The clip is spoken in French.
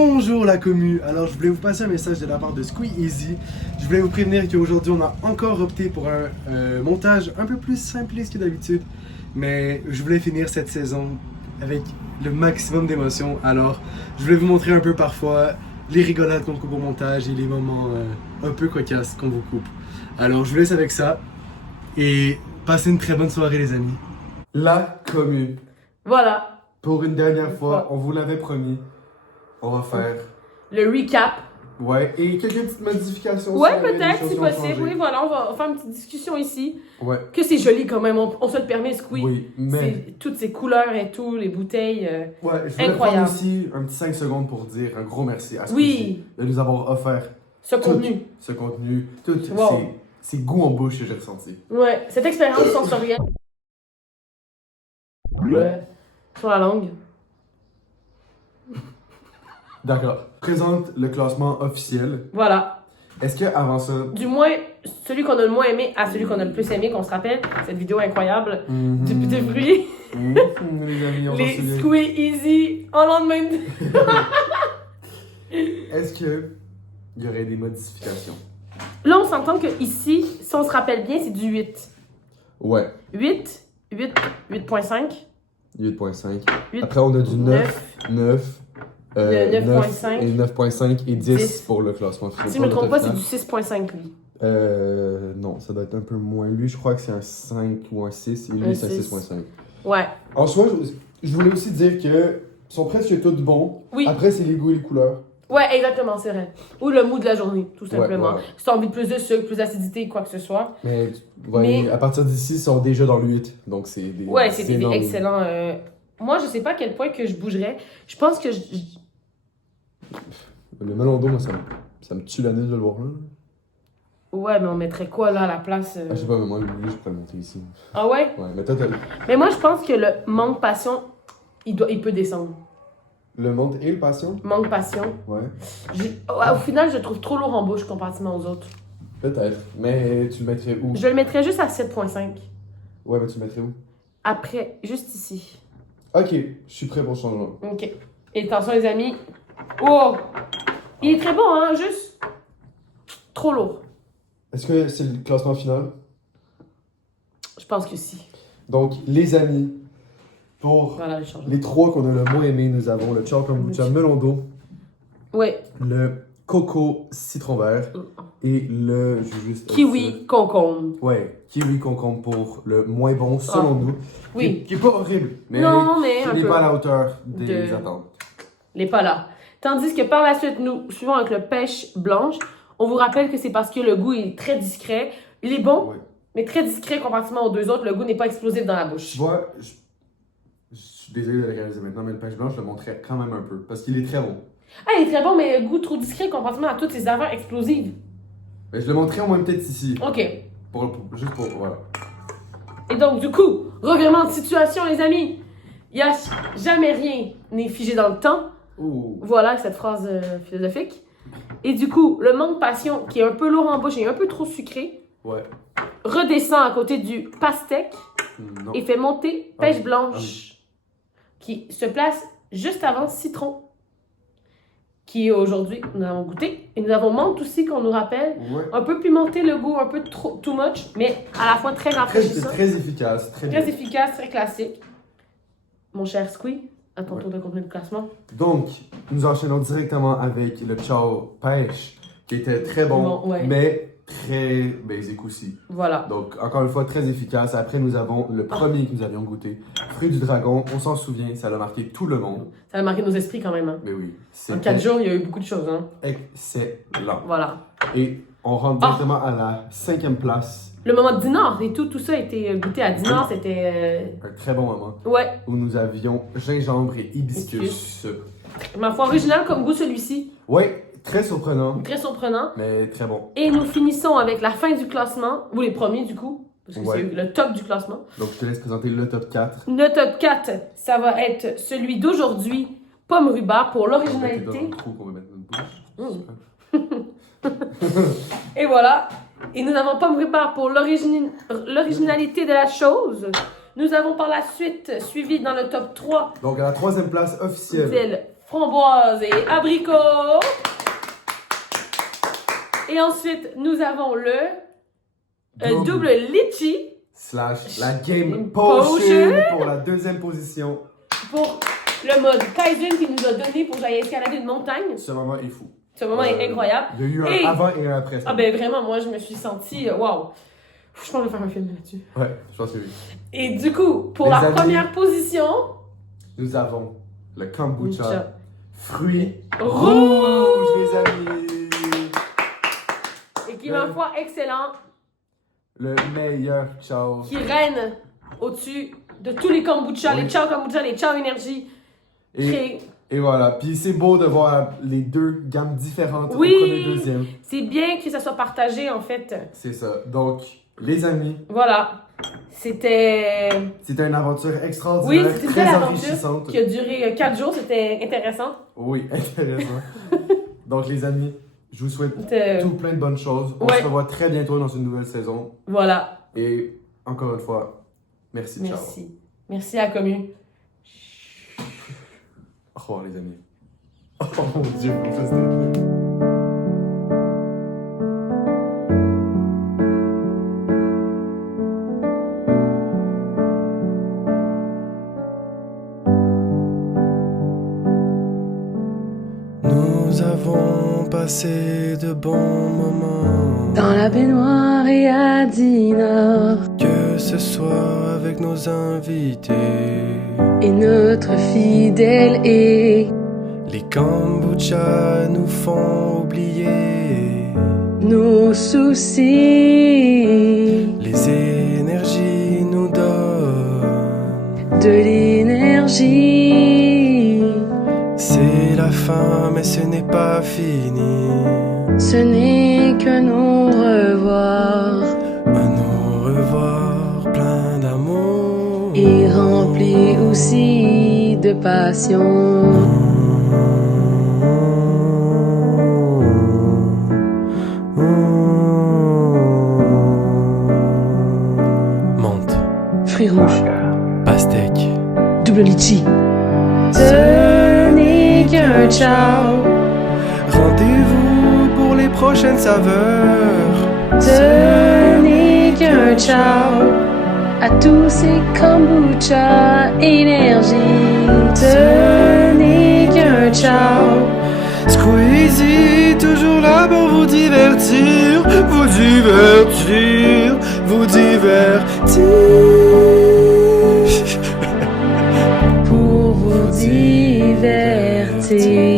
Bonjour la commu, alors je voulais vous passer un message de la part de Squeezy. Je voulais vous prévenir qu'aujourd'hui on a encore opté pour un montage un peu plus simpliste que d'habitude. Mais je voulais finir cette saison avec le maximum d'émotions. Alors je voulais vous montrer un peu parfois les rigolades qu'on coupe au montage et les moments un peu cocasses qu'on vous coupe. Alors je vous laisse avec ça et passez une très bonne soirée les amis. La commu. Voilà. Pour une dernière fois, on vous l'avait promis. On va faire. Le recap. Ouais, et quelques petites modifications. Ouais, si jamais, des peut-être, choses si qui ont possible. changé. Oui, voilà, on va faire une petite discussion ici. Ouais. Que c'est joli quand même, on se le permet, Squee. Oui, mais. C'est toutes ces couleurs et tout, les bouteilles. Ouais, je voulais Incroyable. prendre aussi un petit 5 secondes pour dire un gros merci à Squeezie Oui. de nous avoir offert Ce tout contenu. ce contenu, tout Wow. ces goûts en bouche que j'ai ressenti. Ouais, cette expérience sensorielle. Sur la langue. D'accord. Présente le classement officiel. Voilà. Est-ce que avant ça. Du moins, celui qu'on a le moins aimé à celui qu'on a le plus aimé, qu'on se rappelle, cette vidéo incroyable de bruit. Les amis, on s'en Les souvient. Squeezy en lendemain. Est-ce que il y aurait des modifications? Là, on s'entend que ici, si on se rappelle bien, c'est du 8. Ouais. 8, 8.5. 8.5. 8, Après, on a du 9, 9, Le 9.5. et 9.5 et 10, 10. pour le classement final. Si je me trompe pas, c'est final. du 6.5 lui. Non, ça doit être un peu moins. Lui, je crois que c'est un 5 ou un 6 et lui, Un c'est un 6. 6.5. Ouais. En soi, je voulais aussi dire que ils sont presque tous bons. Oui. Après, c'est les goûts et les couleurs. Ouais, exactement, c'est vrai. Ou le mood de la journée, tout simplement. ouais. Si t'as envie de plus de sucre, plus d'acidité, quoi que ce soit. Mais, ouais, à partir d'ici, ils sont déjà dans le 8. Donc, c'est des. Ouais, c'est des énormes. excellents. Moi, je sais pas à quel point que je bougerais. Je pense que Le melon d'eau, moi, ça me tue la nuit de le voir là. Ouais, mais on mettrait quoi là à la place Ah, je sais pas, mais moi, lui, je pourrais le monter ici. Ah ouais? Ouais, mais toi, t'as Mais moi, je pense que le manque passion, il peut descendre. le monde et le passion? Manque passion. Ouais. Au final, je le trouve trop lourd en bouche comparativement aux autres. Peut-être. Mais tu le mettrais où? Je le mettrais juste à 7.5. Ouais, mais tu le mettrais où? Après, juste ici. Ok, je suis prêt pour le changement. Ok. Et attention, les amis. Oh! Il est très bon, hein? Juste trop lourd. Est-ce que c'est le classement final? Je pense que si. Donc, les amis, pour Voilà, le changement. les trois qu'on a le moins aimé, nous avons le Chow Kombucha melon d'eau, Ouais. le coco citron vert et le je vais juste Kiwi, concombre. Ouais, kiwi concombre pour le moins bon selon nous. Oui. Qui est pas horrible, mais Non, mais qui un n'est peu. pas à la hauteur des De- attentes. Il n'est pas là. Tandis que par la suite, nous suivons avec le pêche blanche. On vous rappelle que c'est parce que le goût est très discret. Il est bon, Ouais. mais très discret comparativement aux deux autres. Le goût n'est pas explosif dans la Tu bouche. vois, je suis désolé de le réaliser maintenant, mais le pêche blanc, je le montrais quand même un peu parce qu'il est très bon. Ah, il est très bon, mais le goût trop discret comparativement à toutes ces affaires explosives. Mais je le montrais au moins peut-être ici, OK. juste pour voilà. Et donc, du coup, revirement de situation, les amis. Il n'y a jamais rien n'est figé dans le temps. Ouh. Voilà cette phrase philosophique. Et du coup, le manque passion, qui est un peu lourd en bouche et un peu trop sucré, Ouais. redescend à côté du pastèque Non. et fait monter pêche oui. blanche, qui se place juste avant citron, qui aujourd'hui, nous avons goûté. Et nous avons menthe aussi, qu'on nous rappelle. Ouais. Un peu pimenté le goût, un peu trop, too much, mais à la fois très C'était rafraîchissant. très efficace, très bien. Très efficace, très classique. Mon cher Squee, à ton tour de contenu de classement. Donc, nous enchaînons directement avec le Chow Pêche, qui était très bon, Bon, ouais. mais très basic aussi. Voilà. Donc, encore une fois, très efficace. Après, nous avons le premier que nous avions goûté, Fruit du Dragon. On s'en souvient, ça a marqué tout le monde. Ça a marqué nos esprits quand même. Hein. Mais oui, En 4 jours, il y a eu beaucoup de choses. Hein. excellent. Voilà. Et on rentre directement à la 5e place. Le moment de Dinard et tout ça a été goûté à Dinard. C'était. Un très bon moment Ouais. où nous avions gingembre et hibiscus. Ma foi, original comme goût celui-ci. Ouais, très surprenant, Très surprenant. mais très bon. Et nous finissons avec la fin du classement, ou les premiers du coup, parce que Ouais. c'est le top du classement. Donc, je te laisse présenter le top 4. Le top 4, ça va être celui d'aujourd'hui, pomme rhubarbe pour l'originalité. Trop qu'on va mettre notre bouche. Et voilà. Et nous avons pomme rhubarbe pour l'originalité de la chose. Nous avons par la suite suivi dans le top 3 Donc, à la 3e place officielle. framboise et abricot. Et ensuite, nous avons le double litchi / la Game Potion. Potion pour la deuxième position. pour le mode Kaizen qu'il nous a donné pour que j'aille escalader une montagne. Ce moment est fou. Ce moment est incroyable. Il y a eu Et- un avant et un après. Ah ben vraiment, moi je me suis sentie, waouh. Je pense que je vais faire un film là-dessus. Ouais, je pense que oui. Et du coup, pour Les la amis. première position, Nous avons le kombucha. Kombucha. Fruits rouge. rouges, les amis. Et qui, ma foi, excellent, Le meilleur ciao. qui règne au-dessus de tous les kombucha, Oui. les Ciao kombucha, les Ciao énergie. Et, et voilà. Puis c'est beau de voir les deux gammes différentes Oui. au premier et deuxième. C'est bien que ça soit partagé en fait. C'est ça. Donc, les amis, Voilà. C'était. c'était une aventure Oui, extraordinaire, c'était une très belle aventure enrichissante. qui a duré 4 jours. C'était intéressant. Oui, intéressant. Donc, les amis, je vous souhaite C'était- tout plein de bonnes choses. On Ouais. se revoit très bientôt dans une nouvelle saison. Voilà. Et encore une fois, merci. Ciao. Merci. Merci à la commune. Au revoir, les amis. Oh mon Dieu, ça c'était... Nous avons passé de bons moments, Dans la baignoire et à Dinard, que ce soit avec nos invités. et notre fidèle et Les kombucha nous font oublier nos soucis, les énergies nous donnent. de l'énergie. C'est la fin, mais ce n'est pas fini. Ce n'est que nos revoirs À nous revoir, plein d'amour. et remplis aussi de passion. Menthe, Fruits rouges, pastèque. double litchi. Ce n'est qu'un ciao. Rendez-vous pour les prochaines saveurs. Ce n'est qu'un ciao à tous ces kombucha énergie. Ce n'est qu'un ciao. Squeezie, toujours là pour vous divertir, vous divertir, vous divertir. Pour vous divertir.